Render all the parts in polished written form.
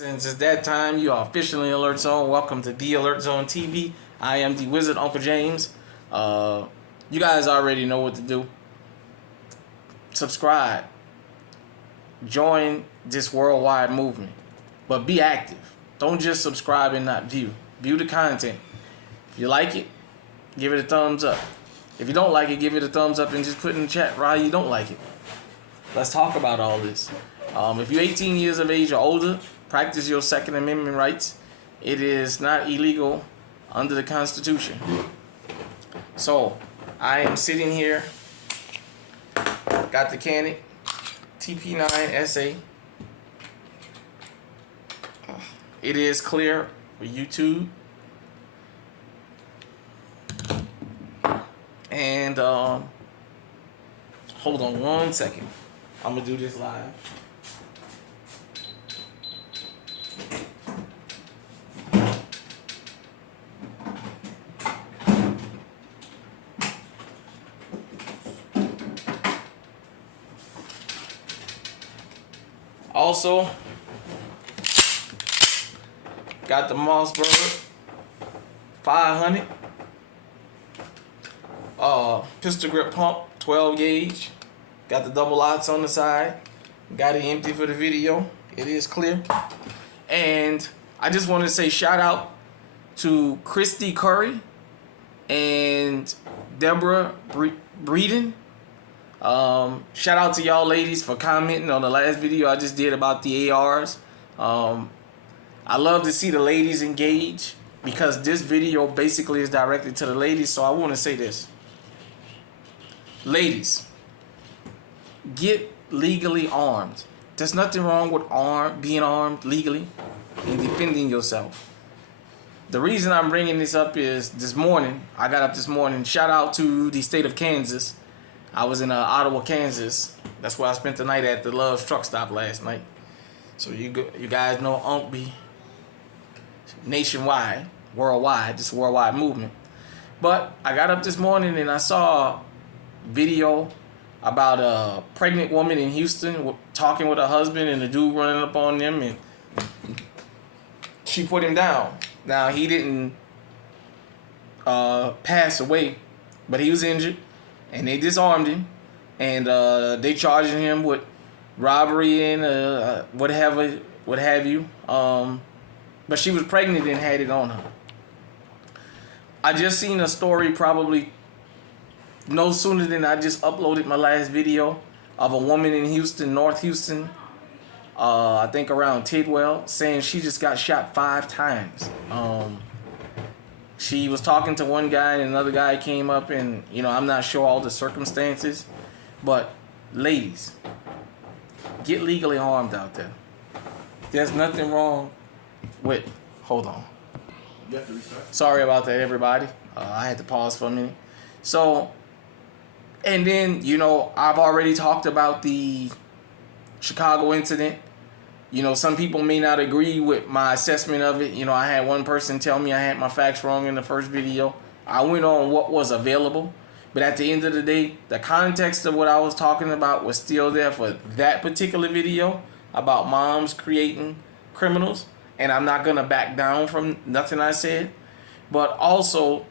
Since it's that time, you are officially in Alert Zone. Welcome to the Alert Zone TV. I am the Wizard, Uncle James. You guys already know what to do. Subscribe. Join this worldwide movement. But be active. Don't just subscribe and not view. View the content. If you like it, give it a thumbs up. If you don't like it, give it a thumbs up and just put in the chat why you don't like it. Let's talk about all this. If you're 18 years of age or older, practice your Second Amendment rights. It is not illegal under the Constitution. So, I am sitting here, got the Canon TP9SA. It is clear for YouTube. And, hold on one second. I'm going to do this live. Also, got the Mossberg 500 pistol grip pump, 12 gauge. Got the double lots on the side. Got it empty for the video. It is clear. And I just want to say shout out to Christy Curry and Deborah Breeden. Shout out to y'all ladies for commenting on the last video I just did about the ARs. I love to see the ladies engage because this video basically is directed to the ladies. So I want to say this. Ladies, get legally armed. There's nothing wrong with being armed legally and defending yourself. The reason I'm bringing this up is this morning, I got up this morning. Shout out to the state of Kansas. I was in Ottawa, Kansas. That's where I spent the night at the Love's truck stop last night. So you guys know UNCB nationwide, worldwide, this worldwide movement. But I got up this morning and I saw a video about a pregnant woman in Houston talking with her husband and the dude running up on them and she put him down. Now he didn't pass away, but he was injured. And they disarmed him, and they charging him with robbery and what have you. But she was pregnant and had it on her. I just seen a story probably no sooner than I just uploaded my last video of a woman in Houston, North Houston, I think around Tidwell, saying she just got shot 5 times. She was talking to one guy and another guy came up and, I'm not sure all the circumstances. But, ladies, get legally armed out there. There's nothing wrong with... Hold on. You have to restart. Sorry about that, everybody. I had to pause for a minute. So, and then, I've already talked about the Chicago incident. Some people may not agree with my assessment of it. I had one person tell me I had my facts wrong in the first video. I went on what was available. But at the end of the day, the context of what I was talking about was still there for that particular video about moms creating criminals. And I'm not going to back down from nothing I said. But also,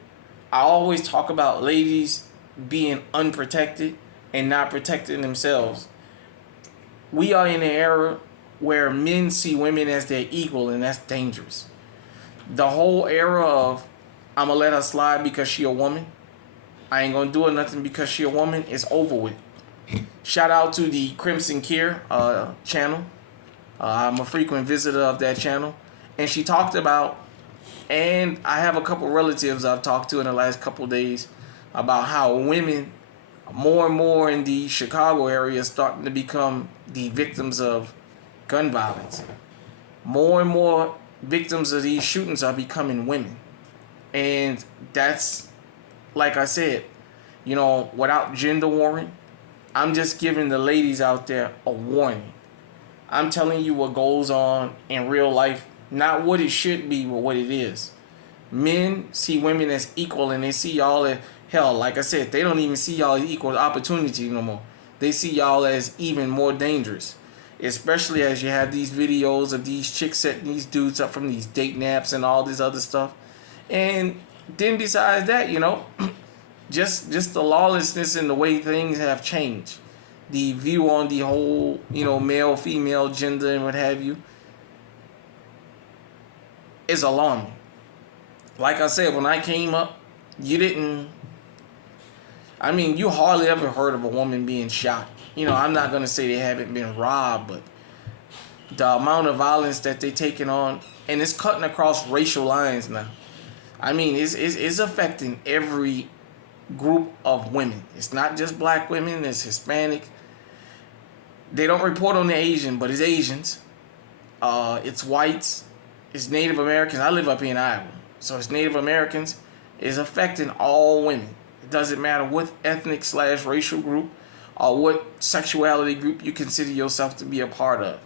I always talk about ladies being unprotected and not protecting themselves. We are in an era where men see women as their equal, and that's dangerous. The whole era of, I'm going to let her slide because she a woman, I ain't going to do it nothing because she a woman, is over with. Shout out to the Crimson Care channel. I'm a frequent visitor of that channel. And she talked about, and I have a couple relatives I've talked to in the last couple days, about how women, more and more in the Chicago area, starting to become the victims of gun violence. More and more victims of these shootings are becoming women. And that's, like I said, without gender warring, I'm just giving the ladies out there a warning. I'm telling you what goes on in real life, not what it should be, but what it is. Men see women as equal and they see y'all as, hell, like I said, they don't even see y'all as equal opportunity no more. They see y'all as even more dangerous. especially as you have these videos of these chicks setting these dudes up from these date naps and all this other stuff. And then besides that, just the lawlessness and the way things have changed. The view on the whole, male, female, gender, and what have you is alarming. Like I said, when I came up, you hardly ever heard of a woman being shot. I'm not going to say they haven't been robbed, but the amount of violence that they're taking on, and it's cutting across racial lines now. It's affecting every group of women. It's not just black women, it's Hispanic. They don't report on the Asian, but it's Asians. It's whites. It's Native Americans. I live up here in Iowa. So it's Native Americans. It's affecting all women. It doesn't matter what ethnic/racial group or what sexuality group you consider yourself to be a part of.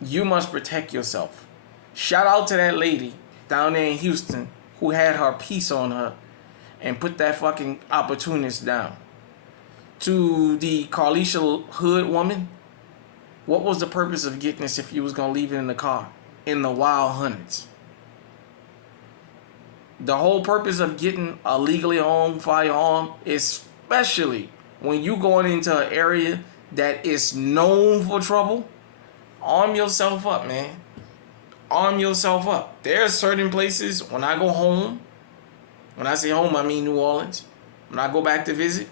You must protect yourself. Shout out to that lady down there in Houston who had her piece on her and put that fucking opportunist down. To the Carlisha Hood woman, what was the purpose of getting this if you was going to leave it in the car? In the wild hundreds. The whole purpose of getting a legally owned firearm, especially when you going into an area that is known for trouble, arm yourself up, man. Arm yourself up. There are certain places when I go home, when I say home, I mean New Orleans. When I go back to visit,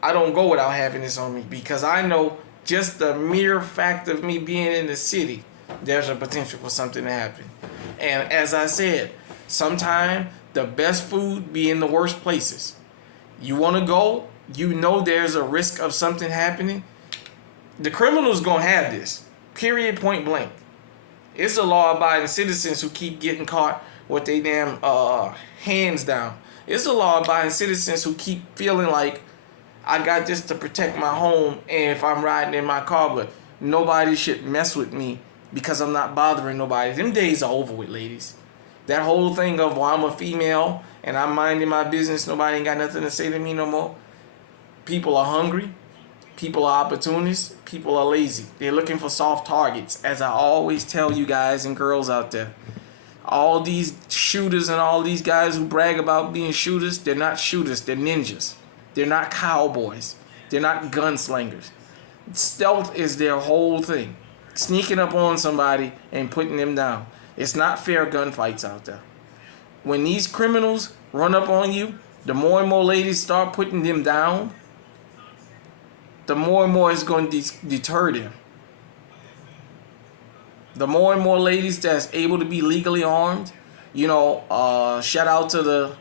I don't go without having this on me because I know just the mere fact of me being in the city, there's a potential for something to happen. And as I said, sometimes the best food be in the worst places. You want to go, there's a risk of something happening. The criminals going to have this. Period, point blank. It's the law-abiding citizens who keep getting caught with their damn hands down. It's the law-abiding citizens who keep feeling like I got this to protect my home, and if I'm riding in my car, but nobody should mess with me because I'm not bothering nobody. Them days are over with, ladies. That whole thing of, well, I'm a female and I'm minding my business, nobody ain't got nothing to say to me no more. People are hungry. People are opportunists. People are lazy. They're looking for soft targets, as I always tell you guys and girls out there. All these shooters and all these guys who brag about being shooters, they're not shooters, they're ninjas. They're not cowboys. They're not gunslingers. Stealth is their whole thing. Sneaking up on somebody and putting them down. It's not fair gunfights out there. When these criminals run up on you, the more and more ladies start putting them down, the more and more it's going to deter them. The more and more ladies that's able to be legally armed, shout out to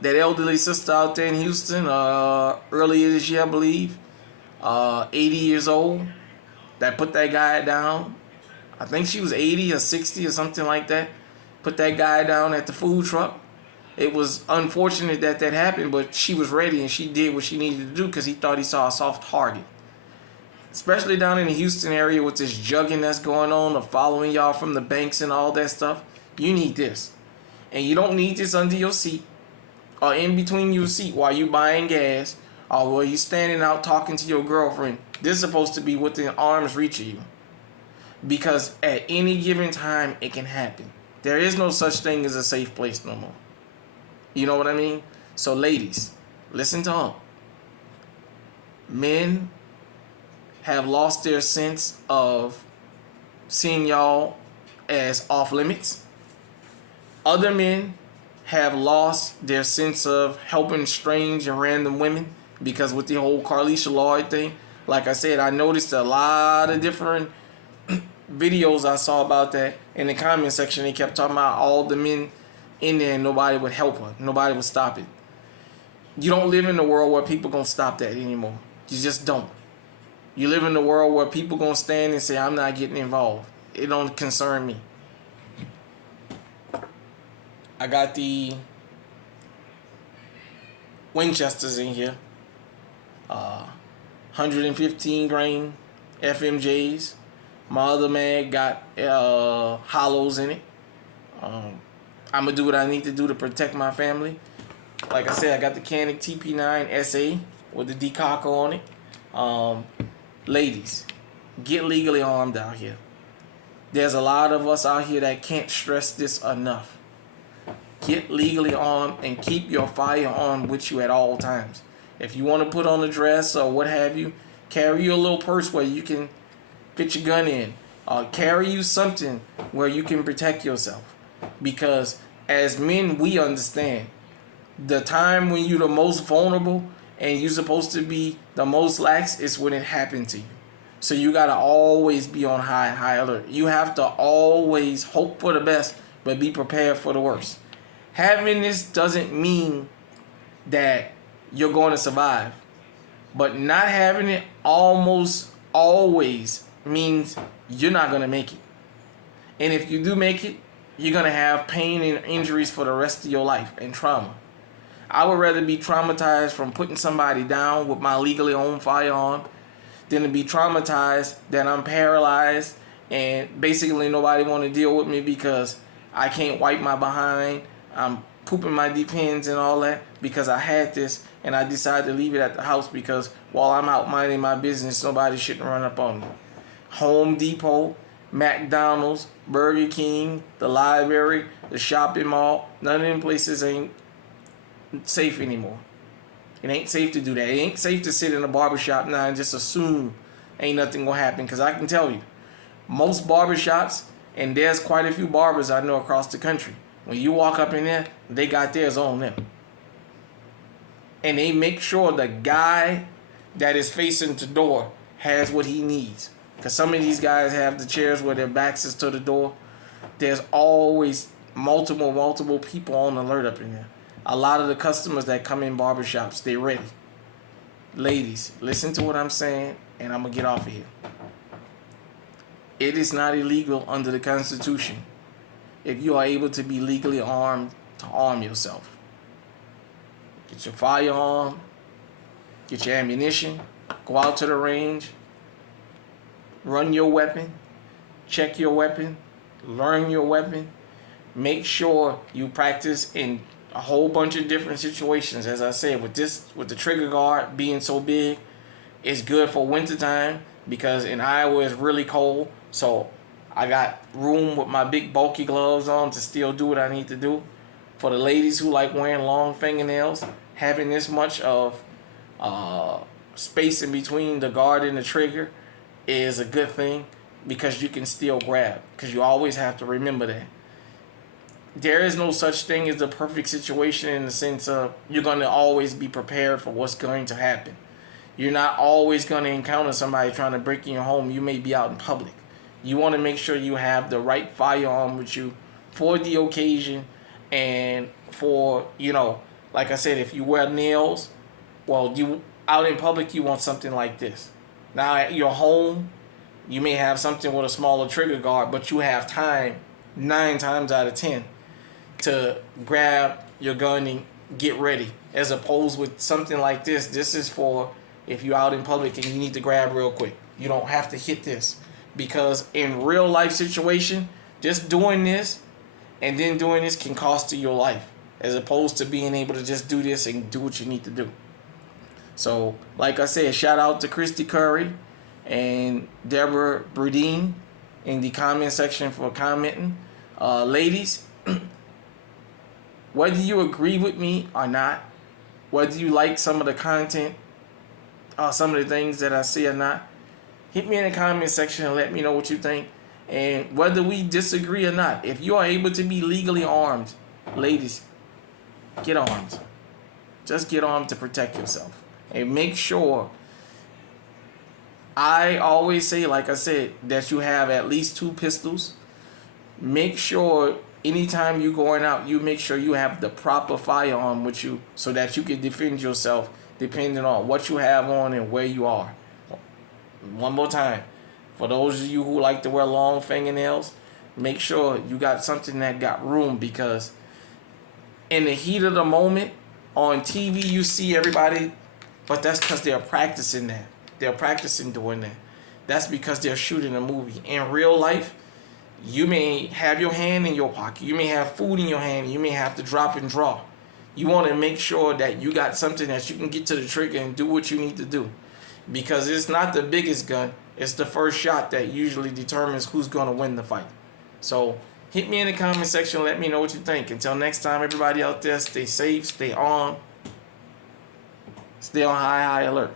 that elderly sister out there in Houston, earlier this year, I believe, 80 years old, that put that guy down. I think she was 80 or 60 or something like that. Put that guy down at the food truck. It was unfortunate that happened, but she was ready and she did what she needed to do because he thought he saw a soft target. Especially down in the Houston area with this jugging that's going on, of following y'all from the banks and all that stuff. You need this. And you don't need this under your seat or in between your seat while you buying gas or while you standing out talking to your girlfriend. This is supposed to be within arm's reach of you. Because at any given time, it can happen. There is no such thing as a safe place no more. You know what I mean? So ladies, listen to them. Men have lost their sense of seeing y'all as off limits. Other men have lost their sense of helping strange and random women because with the whole Carlisha Lloyd thing, like I said, I noticed a lot of different videos I saw about that in the comment section. They kept talking about all the men in there and nobody would help her. Nobody would stop it. You don't live in a world where people gonna stop that anymore. You just don't. You live in a world where people gonna stand and say, I'm not getting involved. It don't concern me. I got the Winchesters in here. 115 grain FMJs. My other mag got hollows in it. I'm going to do what I need to do to protect my family. Like I said, I got the Canik TP9 SA with the decocker on it. Ladies, get legally armed out here. There's a lot of us out here that can't stress this enough. Get legally armed and keep your firearm with you at all times. If you want to put on a dress or what have you, carry your little purse where you can fit your gun in. Carry you something where you can protect yourself. Because as men, we understand the time when you're the most vulnerable and you're supposed to be the most lax is when it happened to you. So you got to always be on high alert. You have to always hope for the best, but be prepared for the worst. Having this doesn't mean that you're going to survive. But not having it almost always means you're not going to make it. And if you do make it, you're going to have pain and injuries for the rest of your life and trauma. I would rather be traumatized from putting somebody down with my legally owned firearm than to be traumatized that I'm paralyzed and basically nobody want to deal with me because I can't wipe my behind. I'm pooping my Depends and all that because I had this and I decided to leave it at the house because while I'm out minding my business, nobody shouldn't run up on me. Home Depot, McDonald's, Burger King, the library, the shopping mall, none of them places ain't safe anymore. It ain't safe to do that. It ain't safe to sit in a barbershop now and just assume ain't nothing gonna happen. Because I can tell you, most barbershops, and there's quite a few barbers I know across the country, when you walk up in there, they got theirs on them. And they make sure the guy that is facing the door has what he needs. Because some of these guys have the chairs where their backs is to the door. There's always multiple people on alert up in there. A lot of the customers that come in barbershops, they're ready. Ladies, listen to what I'm saying, and I'm going to get off of here. It is not illegal under the Constitution if you are able to be legally armed to arm yourself. Get your firearm, get your ammunition, go out to the range, run your weapon, check your weapon, learn your weapon. Make sure you practice in a whole bunch of different situations. As I said, with the trigger guard being so big, it's good for wintertime because in Iowa it's really cold. So I got room with my big bulky gloves on to still do what I need to do. For the ladies who like wearing long fingernails, having this much of space in between the guard and the trigger is a good thing because you can still grab. Because you always have to remember that. There is no such thing as the perfect situation in the sense of you're going to always be prepared for what's going to happen. You're not always going to encounter somebody trying to break in your home. You may be out in public. You want to make sure you have the right firearm with you for the occasion and for, like I said, if you wear nails, well, you out in public, you want something like this. Now at your home, you may have something with a smaller trigger guard, but you have time 9 times out of 10 to grab your gun and get ready. As opposed with something like this, this is for if you're out in public and you need to grab real quick. You don't have to hit this. Because in real life situation, just doing this and then doing this can cost you your life. As opposed to being able to just do this and do what you need to do. So, like I said, shout out to Christy Curry and Deborah Brudine in the comment section for commenting. Ladies, whether you agree with me or not, whether you like some of the content, some of the things that I say or not, hit me in the comment section and let me know what you think. And whether we disagree or not, if you are able to be legally armed, ladies, get armed. Just get armed to protect yourself. And make sure, I always say, like I said, that you have at least 2 pistols. Make sure anytime you're going out, you make sure you have the proper firearm with you so that you can defend yourself depending on what you have on and where you are. One more time. For those of you who like to wear long fingernails, make sure you got something that got room, because in the heat of the moment, on TV you see everybody, but that's because they're practicing that. They're practicing doing that. That's because they're shooting a movie. In real life, you may have your hand in your pocket. You may have food in your hand. You may have to drop and draw. You want to make sure that you got something that you can get to the trigger and do what you need to do. Because it's not the biggest gun. It's the first shot that usually determines who's going to win the fight. So hit me in the comment section. Let me know what you think. Until next time, everybody out there, stay safe, stay on high alert.